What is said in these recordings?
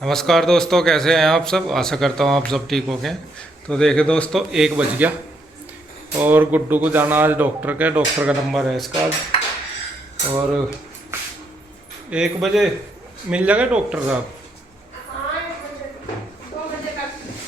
नमस्कार दोस्तों, कैसे हैं आप सब। आशा करता हूँ आप सब ठीक हो गए। तो देखिए दोस्तों, 1 बज गया और गुड्डू को जाना आज डॉक्टर का नंबर है इसका आज। और 1 बजे मिल जाएगा डॉक्टर साहब।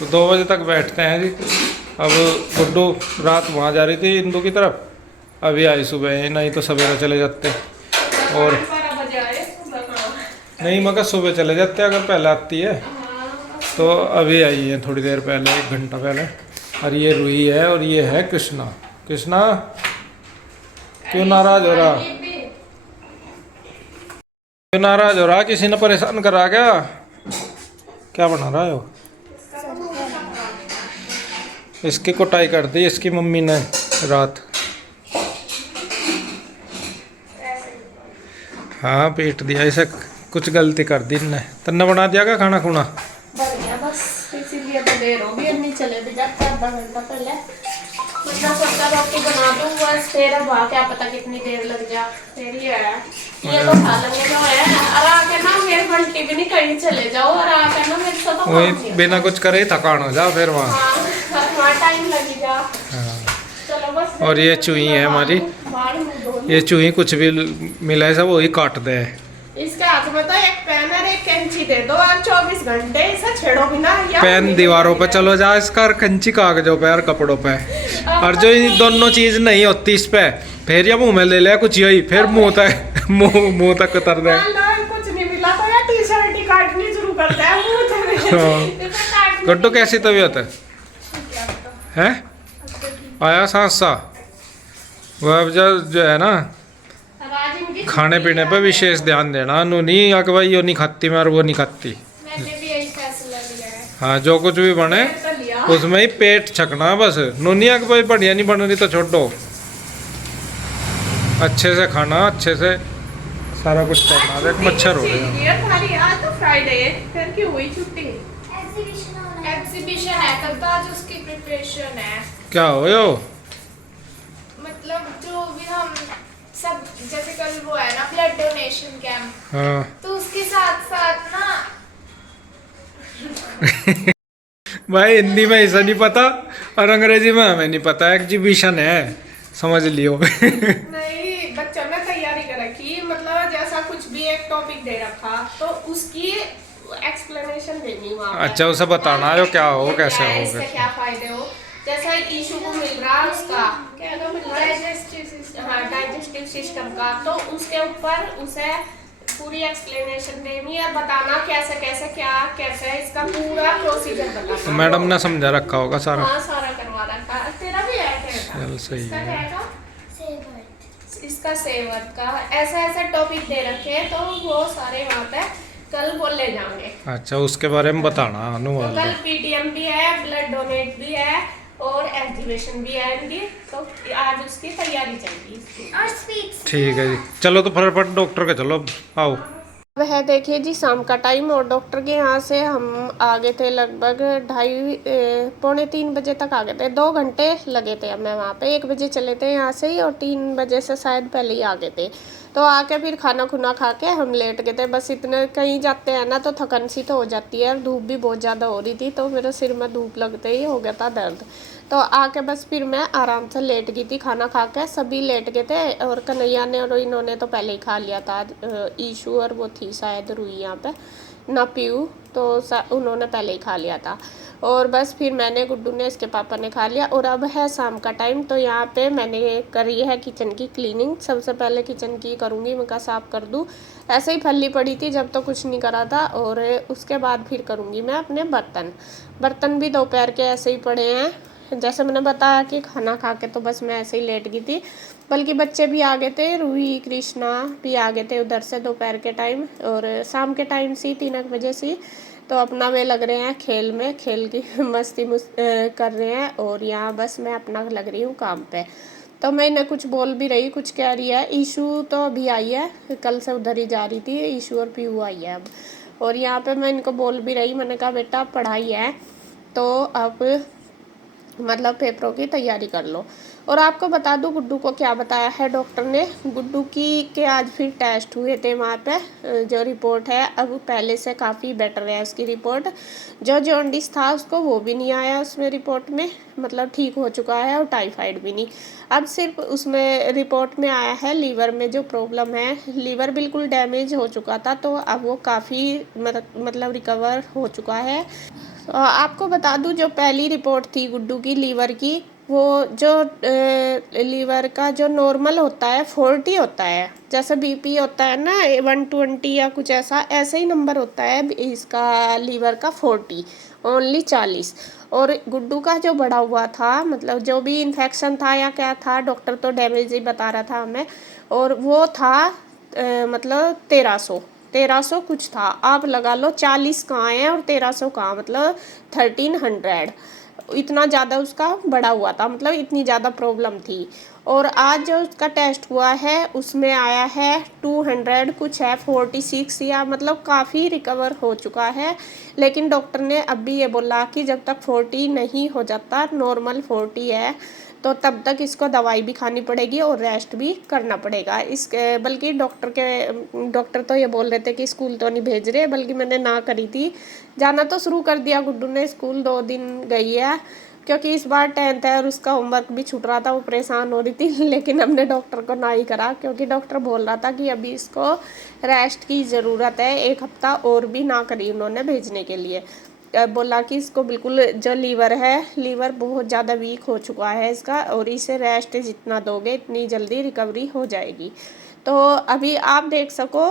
तो 2 बजे तक बैठते हैं जी। अब गुड्डू रात वहाँ जा रही थी इंदू की तरफ, अभी आई सुबह, नहीं तो सवेरा चले जाते। और नहीं, मगर सुबह चले जाते अगर पहले आती है। तो अभी आई है थोड़ी देर पहले, 1 घंटा पहले। और ये रूही है और ये है कृष्णा। कृष्णा क्यों नाराज हो रहा, क्यों नाराज हो रहा, किसी ने परेशान करा क्या बना रहा है वो। इसकी कुटाई कर दी इसकी मम्मी ने रात। हाँ, पीट दिया इसे, कुछ गलती कर दी इनने। तन्ने बना दिया क्या खाना खुना। बढ़िया, बस इसीलिए तो देर हो गई। नहीं चले भी जाते आधा घंटा पहले। मतलब सोचा रोटी बना दूं बस, फिर अब क्या पता कितनी देर लग जा। फिर ये तो खा लेंगे जो है। और आके ना फिर घंटी भी नहीं कहीं चले जाओ, और आके ना मेरे से तो वही बिना कुछ करे थकान हो जा फिर वहाँ। हाँ, टाइम लगी जा। चलो बस। और ये चूही है हमारी, ये चूही कुछ भी मिला है सब वही काट दे। इसके हाथ में तो एक पेन और एक कैंची दे दो और 24 घंटे इसे छेड़ो भी ना। पेन दीवारों पे चलो जा इसका, और कंची कागजों पे और कपड़ों पे। और जो इन दोनों चीज नहीं होती इस पे, फिर या मुंह में ले लिया कुछ यही, फिर मुंह तक उतर दे। कुछ नहीं मिला तो यार टी शर्ट ही काटनी शुरू करता है मुंह से। गुड्डू कैसी तबीयत है? आया सांस सा। वह अब जो है ना, खाने पीने पे विशेष ध्यान देना। नूनी या कि भाई यो नहीं खाती मैं और वो नहीं खाती। मैंने भी यही फैसला लिया है। हाँ, जो कुछ भी बने उसमें ही पेट छकना बस। नूनी या कि भाई बढ़िया नहीं बन रही तो छोड़ दो। अच्छे से खाना, अच्छे से सारा कुछ करना। देख मच्छर हो गए। आज तो फ्राइडे है, फिर क्यों हुई छुट्टी? एग्जीबिशन है कल, तो आज उसकी प्रिपरेशन है। क्या हो यो? मतलब जो भी हम सब, जैसे कल वो है ना ब्लड डोनेशन कैंप, हाँ तो उसके साथ साथ ना भाई, हिंदी में ऐसा नहीं पता और अंग्रेजी में हमें नहीं पता। एग्जीबिशन है, समझ लियो। नहीं, बच्चों ने तैयारी कर रखी। मतलब जैसा कुछ भी एक टॉपिक दे रखा तो उसकी एक्सप्लेनेशन देनी वहाँ पे। अच्छा, उसे बताना है क्या हो, कैसे हो। इससे क्या फायदे हो। जैसा इशू को मिल रहा है उसका क्या मिल रहा है, डाइजेस्टिव सिस्टम का, तो उसके ऊपर उसे पूरी एक्सप्लेनेशन देनी है, बताना कैसे कैसे क्या कैसे इसका पूरा प्रोसीजर बताना। तो मैडम ने समझा रखा होगा सारा। हाँ, सारा करवा रखा। तेरा भी है चल सही है। इसका सेवर्थ का ऐसा ऐसा टॉपिक दे रखे हैं, तो वो सारे वहाँ पे कल बोले जाएंगे। अच्छा, उसके बारे में बताना तो अनुवाद। कल पीटीएम भी है, ब्लड डोनेट भी है और एग्जीबिशन भी है इनकी। तो आज उसकी तैयारी चल रही है। और स्पीच। ठीक है जी, चलो तो फटाफट डॉक्टर के चलो, आओ। अब है देखिए जी शाम का टाइम, और डॉक्टर के यहाँ से हम आ गए थे लगभग 2:30-3 बजे तक आ गए थे। 2 घंटे लगे थे हमें वहाँ पे। 1 बजे चले थे यहाँ से ही और 3 बजे से शायद पहले ही आ गए थे। तो आके फिर खाना खुना खा के हम लेट गए थे। बस इतने, कहीं जाते हैं ना तो थकन सी तो हो जाती है। धूप भी बहुत ज़्यादा हो रही थी, तो मेरे सिर में धूप लगते ही हो गया था दर्द। तो आके बस फिर मैं आराम से लेट गई थी। खाना खा के सभी लेट गए थे, और कन्हैया ने और इन्होंने तो पहले ही खा लिया था। ईशू और वो थी शायद रूही यहाँ पे, ना पीयू, तो उन्होंने पहले ही खा लिया था। और बस फिर मैंने, गुड्डू ने, इसके पापा ने खा लिया। और अब है शाम का टाइम, तो यहाँ पे मैंने करी है किचन की क्लीनिंग। सबसे पहले किचन की करूँगी, मैं कहा साफ़ कर दूँ। ऐसे ही फैली पड़ी थी जब तो कुछ नहीं करा था। और उसके बाद फिर करूँगी मैं अपने बर्तन भी दोपहर के ऐसे ही पड़े हैं। जैसे मैंने बताया कि खाना खा के तो बस मैं ऐसे ही लेट गई थी, बल्कि बच्चे भी आ गए थे, रूही कृष्णा भी आ गए थे उधर से दोपहर के टाइम। और शाम के टाइम से 3 बजे से तो अपना वे लग रहे हैं खेल में, खेल की मस्ती कर रहे हैं। और यहाँ बस मैं अपना लग रही हूँ काम पे। तो मैं इन्हें कुछ बोल भी रही, कुछ कह रही है। ईशू तो अभी आई है, कल से उधर ही जा रही थी। ईशू और पीयू आई है अब। और यहाँ पे मैं इनको बोल भी रही, मैंने कहा बेटा पढ़ाई है तो अब मतलब पेपरों की तैयारी कर लो। और आपको बता दूं गुड्डू को क्या बताया है डॉक्टर ने। गुड्डू की के आज फिर टेस्ट हुए थे वहाँ पे, जो रिपोर्ट है अब पहले से काफ़ी बेटर है उसकी रिपोर्ट। जो जॉन्डिस था उसको वो भी नहीं आया उसमें रिपोर्ट में, मतलब ठीक हो चुका है, और टाइफाइड भी नहीं। अब सिर्फ उसमें रिपोर्ट में आया है लीवर में जो प्रॉब्लम है, लीवर बिल्कुल डैमेज हो चुका था, तो अब वो काफ़ी मतलब रिकवर हो चुका है। आपको बता दूं जो पहली रिपोर्ट थी गुड्डू की लीवर की, वो जो लीवर का जो नॉर्मल होता है 40 होता है, जैसे बीपी होता है ना 120 या कुछ ऐसा, ऐसे ही नंबर होता है इसका लीवर का 40, ओनली 40। और गुड्डू का जो बढ़ा हुआ था, मतलब जो भी इन्फेक्शन था या क्या था, डॉक्टर तो डैमेज ही बता रहा था हमें, और वो था मतलब 1300 कुछ था। आप लगा लो 40 कहाँ है और 1300 कहाँ, मतलब 1300, इतना ज़्यादा उसका बढ़ा हुआ था, मतलब इतनी ज़्यादा प्रॉब्लम थी। और आज जो उसका टेस्ट हुआ है उसमें आया है 200 कुछ है, 46, या मतलब काफ़ी रिकवर हो चुका है। लेकिन डॉक्टर ने अब भी ये बोला कि जब तक 40 नहीं हो जाता, नॉर्मल 40 है, तो तब तक इसको दवाई भी खानी पड़ेगी और रेस्ट भी करना पड़ेगा। बल्कि डॉक्टर तो ये बोल रहे थे कि स्कूल तो नहीं भेज रहे, बल्कि मैंने ना करी थी। जाना तो शुरू कर दिया गुड्डू ने स्कूल, 2 दिन गई है, क्योंकि इस बार 10th है और उसका होमवर्क भी छूट रहा था, वो परेशान हो रही थी। लेकिन हमने डॉक्टर को ना ही करा, क्योंकि डॉक्टर बोल रहा था कि अभी इसको रेस्ट की ज़रूरत है, 1 हफ्ता और भी ना करी उन्होंने भेजने के लिए। बोला कि इसको बिल्कुल जो लीवर है, लीवर बहुत ज़्यादा वीक हो चुका है इसका, और इसे रेस्ट जितना दोगे इतनी जल्दी रिकवरी हो जाएगी। तो अभी आप देख सको,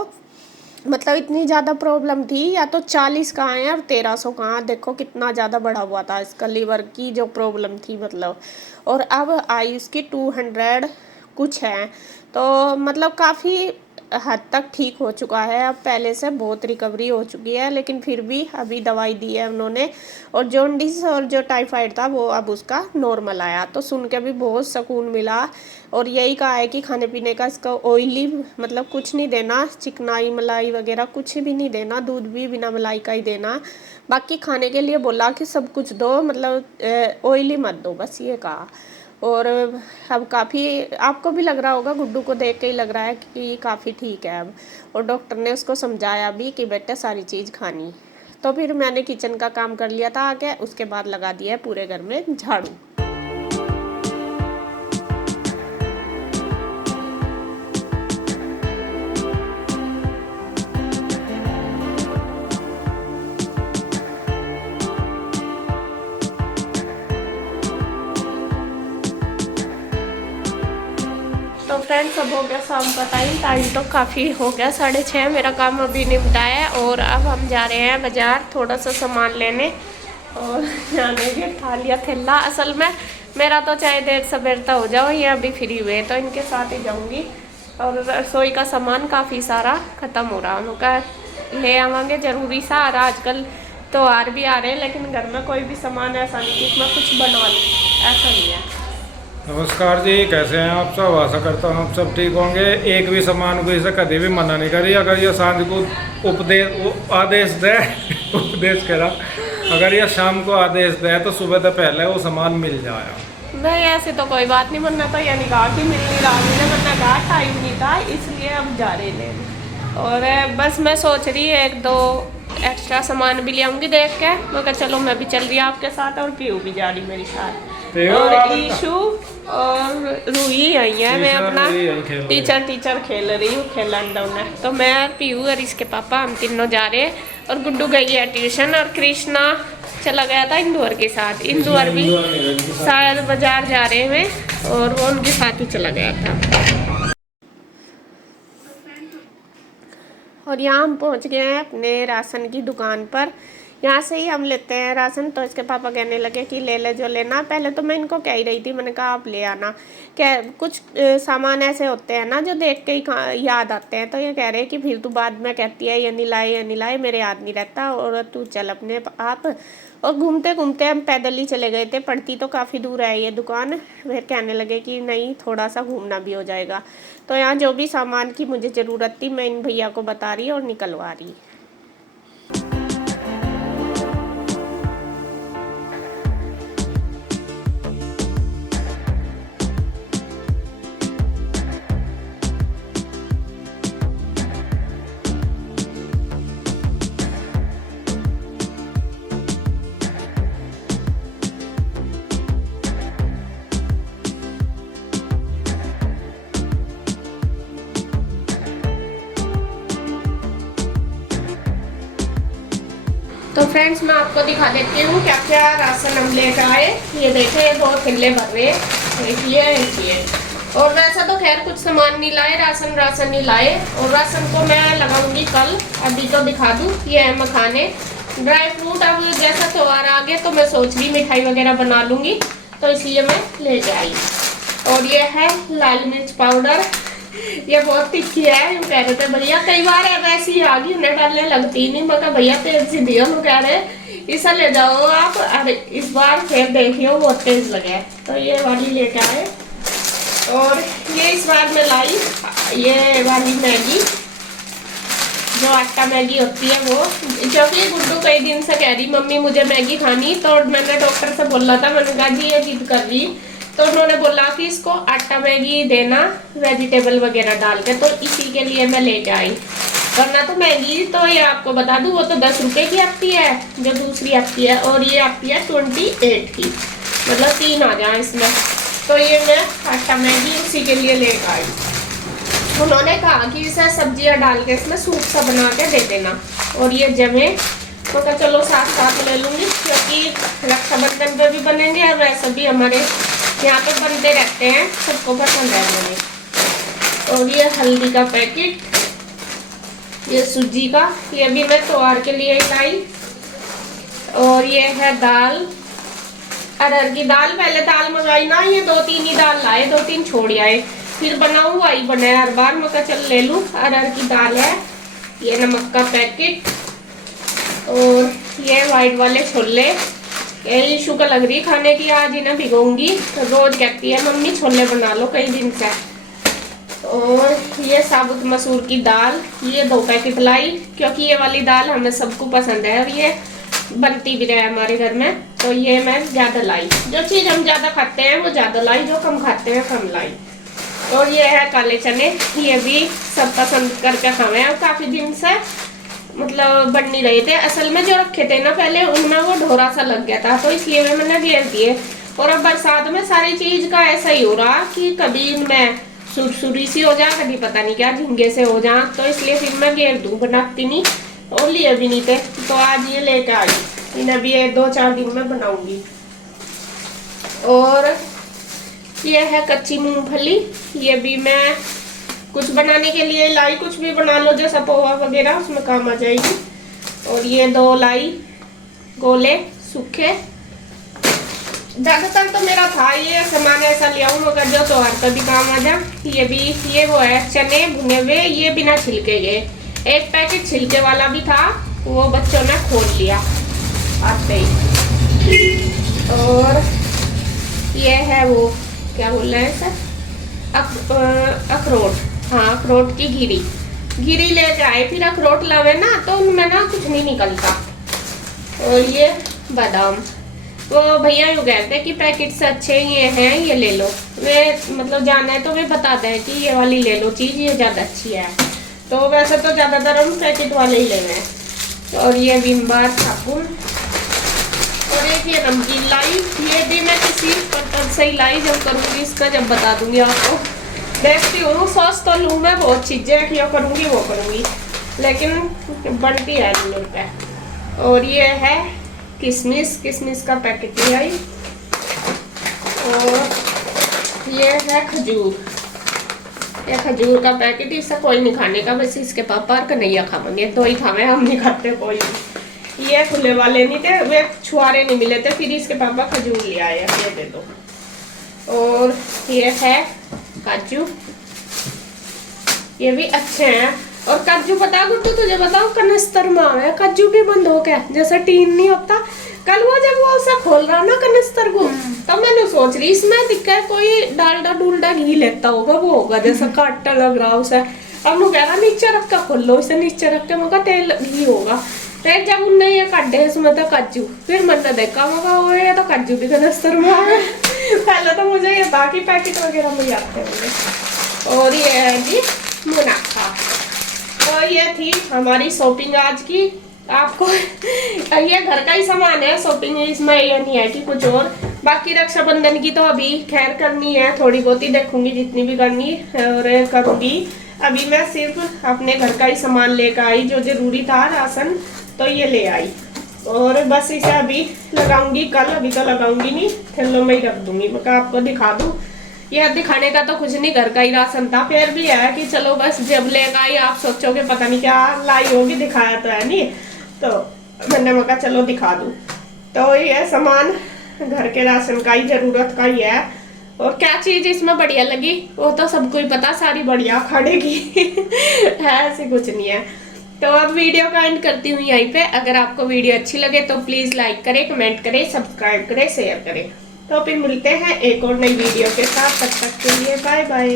मतलब इतनी ज़्यादा प्रॉब्लम थी, या तो 40 कहाँ है और 1300 कहाँ, देखो कितना ज़्यादा बढ़ा हुआ था इसका लीवर की जो प्रॉब्लम थी, मतलब। और अब आई उसकी 200 कुछ है, तो मतलब काफ़ी हद तक ठीक हो चुका है, अब पहले से बहुत रिकवरी हो चुकी है। लेकिन फिर भी अभी दवाई दी है उन्होंने, और जॉन्डिस और जो टाइफाइड था वो अब उसका नॉर्मल आया, तो सुन के भी बहुत सुकून मिला। और यही कहा है कि खाने पीने का इसका ऑयली मतलब कुछ नहीं देना, चिकनाई मलाई वगैरह कुछ भी नहीं देना, दूध भी बिना मलाई का ही देना। बाकी खाने के लिए बोला कि सब कुछ दो, मतलब ऑयली मत दो, बस ये कहा। और अब काफ़ी आपको भी लग रहा होगा, गुड्डू को देख के ही लग रहा है कि काफ़ी ठीक है अब। और डॉक्टर ने उसको समझाया भी कि बेटा सारी चीज़ खानी। तो फिर मैंने किचन का काम कर लिया था आके, उसके बाद लगा दिया है पूरे घर में झाड़ू। तो फ्रेंड्स अब हो गया शाम का टाइम तो काफ़ी हो गया, 6:30। मेरा काम अभी निपटा है और अब हम जा रहे हैं बाज़ार थोड़ा सा सामान लेने, और जाने खा लिया थैला। असल में मेरा तो चाहे देर सवेरता हो जाओ, ये अभी फ्री हुए तो इनके साथ ही जाऊंगी। और रसोई का सामान काफ़ी सारा ख़त्म हो रहा, उनका ले आवांगे ज़रूरी सा। और आजकल त्योहार भी आ रहे हैं, लेकिन घर में कोई भी सामान ऐसा नहीं कि मैं कुछ बनवा लूँ, ऐसा नहीं है। नमस्कार जी, कैसे हैं आप सब? आशा करता हूँ आप सब ठीक होंगे। एक भी सामान को इसे कभी भी मना नहीं करी। अगर ये सांझ को आदेश दे उपदेश करा, अगर ये शाम को आदेश दे तो सुबह से पहले वो सामान मिल जाएगा। नहीं ऐसे तो कोई बात नहीं, वरना तो ये नहीं कहा कि मिल नहीं रहा मुझे, वरना कहा टाइम नहीं था, इसलिए अब जा रहे लेने। और बस मैं सोच रही 1-2 एक्स्ट्रा सामान भी ले आऊँगी देख के, मैं कहा चलो मैं भी चल रही आपके साथ, और पीयू भी जा रही मेरे साथ, और ईशू और रूही आई है। मैं अपना टीचर खेल रही हूँ, खेलन दोनों। तो मैं और पीयू और इसके पापा हम तीनों जा रहे हैं, और गुड्डू गई है ट्यूशन, और कृष्णा चला गया था इंदौर के साथ। इंदौर भी शायद बाजार जा रहे हैं, और वो उनके साथ ही चला गया था। और यहाँ हम पहुँच गए हैं अपने राशन की दुकान पर। यहाँ से ही हम लेते हैं राशन। तो इसके पापा कहने लगे कि ले ले जो लेना। पहले तो मैं इनको कह ही रही थी, मैंने कहा आप ले आना। क्या कुछ सामान ऐसे होते हैं ना जो देख के ही याद आते हैं, तो ये कह रहे हैं कि फिर तू बाद में कहती है ये नहीं लाए, मेरे याद नहीं रहता, और तू चल अपने आप। और घूमते घूमते हम पैदल ही चले गए थे, पड़ती तो काफ़ी दूर है ये दुकान। फिर कहने लगे कि नहीं थोड़ा सा घूमना भी हो जाएगा। तो यहाँ जो भी सामान की मुझे ज़रूरत थी मैं इन भैया को बता रही और निकलवा रही। तो फ्रेंड्स मैं आपको दिखा देती हूँ क्या क्या राशन हम लेकर आए। ये देखे, ये 2 थैले भर रहे, एक ये। और वैसा तो खैर कुछ सामान नहीं लाए, राशन नहीं लाए। और राशन को मैं लगाऊंगी कल, अभी तो दिखा दूँ। ये है मखाने, ड्राई फ्रूट। अब जैसा त्योहार आ गया तो मैं सोच रही मिठाई वगैरह बना लूँगी, तो इसलिए मैं ले आई। और ये है लाल मिर्च पाउडर, ये बहुत तिखी है। यूँ कह रहे थे भैया, कई बार वैसी आ गई उन्हें डालने लगती नहीं, मगर भैया तेज सी दियो, कह रहे इसे ले जाओ आप। अरे इस बार फिर देखियो बहुत तेज लगे, तो ये वाली लेके आए। और ये इस बार मैं लाई ये वाली मैगी, जो आटा मैगी होती है वो, क्योंकि गुड्डू कई दिन से कह रही मम्मी मुझे मैगी खानी। तो मैंने डॉक्टर से बोला था, मैंने कहा जी ये जिद कर रही, तो उन्होंने बोला कि इसको आटा मैगी देना वेजिटेबल वगैरह डाल के, तो इसी के लिए मैं लेके आई। वरना तो मैगी तो ये आपको बता दूं वो तो 10 रुपए की आती है, जो दूसरी आती है, और ये आती है 28 की, मतलब 3 आ जाए इसमें। तो ये मैं आटा मैगी उसी के लिए लेकर आई। उन्होंने कहा कि इसे सब्जियां डाल के इसमें सूप सा बना के दे देना। और ये जमे तो क्या, चलो साथ ले लूँगी, क्योंकि रक्षाबंधन पे भी बनेंगे और वैसे भी हमारे यहाँ पे बनते रहते हैं, सबको पसंद है मुझे। और ये हल्दी का पैकेट, ये सूजी का, ये भी मैं त्योहार के लिए लाई। और ये है दाल, अरहर की दाल। पहले दाल मंगाई ना, ये 2-3 ही दाल लाए, 2-3 छोड़ आए, फिर बनाऊँ वही बनाया हर बार। मैं कहा चल ले लूँ, अरहर की दाल है। ये नमक का पैकेट, और ये वाइट वाले छोले, ये इशू का लग रही खाने की, आज इन्हें भिगोऊंगी। तो रोज कहती है मम्मी छोले बना लो कई दिन से। और ये साबुत मसूर की दाल, ये 2 पैकेट लाई, क्योंकि ये वाली दाल हमें सबको पसंद है और ये बनती भी रहे हमारे घर में, तो ये मैं ज़्यादा लाई। जो चीज़ हम ज़्यादा खाते हैं वो ज़्यादा लाई, जो कम खाते हैं कम लाई। और ये है काले चने, ये भी सब पसंद करके खाए हैं, काफ़ी दिन से मतलब बन नहीं रहे थे। असल में जो रखे थे ना पहले, उनमें वो ढोरा सा लग गया था, तो इसलिए मैंने घेर दिए। और अब बरसात में सारी चीज़ का ऐसा ही हो रहा कि कभी इनमें सुरसुरी सी हो जा, कभी पता नहीं क्या झींगे से हो जा, तो इसलिए फिर मैं घेर दूँ, बनाती नहीं। और लिए भी नहीं थे, तो आज ये लेकर आई, इन्हें भी 2-4 दिन में बनाऊंगी। और ये है कच्ची मूंगफली, ये भी मैं कुछ बनाने के लिए लाई, कुछ भी बना लो जैसा पोहा वगैरह, उसमें काम आ जाएगी। और ये 2 लाई गोले सूखे। ज़्यादातर तो मेरा था ये सामान ऐसा लिया हूँ, मगर जो त्योहार का भी काम आ जा। ये भी, ये वो है चने भुने हुए, ये बिना छिलके के। एक पैकेट छिलके वाला भी था, वो बच्चों ने खोल लिया आते ही। और ये है वो क्या बोल रहे हैं सर, अखरोट, हाँ अखरोट की घिरी लेके आए। फिर अखरोट लावे ना तो उनमें ना कुछ नहीं निकलता। और ये बादाम, वो भैया यूँ कहते हैं कि पैकेट से अच्छे ये हैं, ये ले लो। वे मतलब जाना है तो वे बता दें कि ये वाली ले लो चीज़, ये ज़्यादा अच्छी है। तो वैसे तो ज़्यादातर हम पैकेट वाले ही ले रहे हैं। और ये विम बार साबुन, और एक ये नमकीन लाई, ये भी मैं किसी पर्पज से ही लाई, जब करूँगी इसका जब बता दूँगी आपको। देखती हूँ, सॉस तो लूँ मैं, बहुत चीज़ें क्यों करूँगी वो करूँगी, लेकिन बनती है 2 रुपये। और ये है किशमिश का पैकेट ले आई। और ये है खजूर, ये खजूर का पैकेट, इससे कोई नहीं खाने का, बस इसके पापा और कन्हैया खाएंगे, 2 ही खावे, हम नहीं खाते कोई भी। ये खुले वाले नहीं थे, वे छुआरे नहीं मिले थे, फिर इसके पापा खजूर ले आए, ये दे दो। और ये है काजू, ये भी अच्छे हैं। और काजू पता गुड्डू तुझे बताओ, कनस्तर में है काजू भी बंद हो गया, जैसा टीन नहीं होता। कल वो जब वो उसे खोल रहा ना कनस्तर को, तब मैंने सोच रही इसमें दिक्कत कोई डालडा डूलडा घी लेता होगा, वो होगा जैसा काटा लग रहा उसे। अब वो कह रहा नीचे रख के खोल लो, इसे नीचे रख के मगा तेल घी होगा। फिर जब उनने ये काटे इसमें तो काजू, फिर मैंने देखा मगा वो ये तो काजू भी कनस्तर में आ गए। पहले तो मुझे ये बाकी पैकेट वगैरह मिल जाते होंगे। और ये है जी मुनाफा। तो ये थी हमारी शॉपिंग आज की। आपको ये घर का ही सामान है शॉपिंग, इसमें ये नहीं है कि कुछ और। बाकी रक्षाबंधन की तो अभी खैर करनी है, थोड़ी बहुत ही देखूंगी, जितनी भी करनी है और करूंगी। अभी मैं सिर्फ अपने घर का ही सामान लेकर आई, जो जरूरी था राशन, तो ये ले आई। और बस इसे अभी लगाऊंगी कल, अभी तो लगाऊंगी नहीं, थैलों में ही रख दूंगी। मैं कहा आपको दिखा दूं, यह दिखाने का तो कुछ नहीं, घर का ही राशन था, फिर भी है कि चलो बस जब लेगा ही आप सोचोगे पता नहीं क्या लाई होगी, दिखाया तो है नहीं, तो मैंने कहा चलो दिखा दूं। तो ये सामान घर के राशन का ही, जरूरत का ही है। और क्या चीज इसमें बढ़िया लगी वो तो सबको ही पता, सारी बढ़िया खाने की है, ऐसे कुछ नहीं है। तो अब वीडियो का एंड करती हूँ यहीं पे। अगर आपको वीडियो अच्छी लगे तो प्लीज लाइक करें, कमेंट करें, सब्सक्राइब करें, शेयर करें। तो फिर मिलते हैं एक और नई वीडियो के साथ, तब तक के लिए बाय बाय।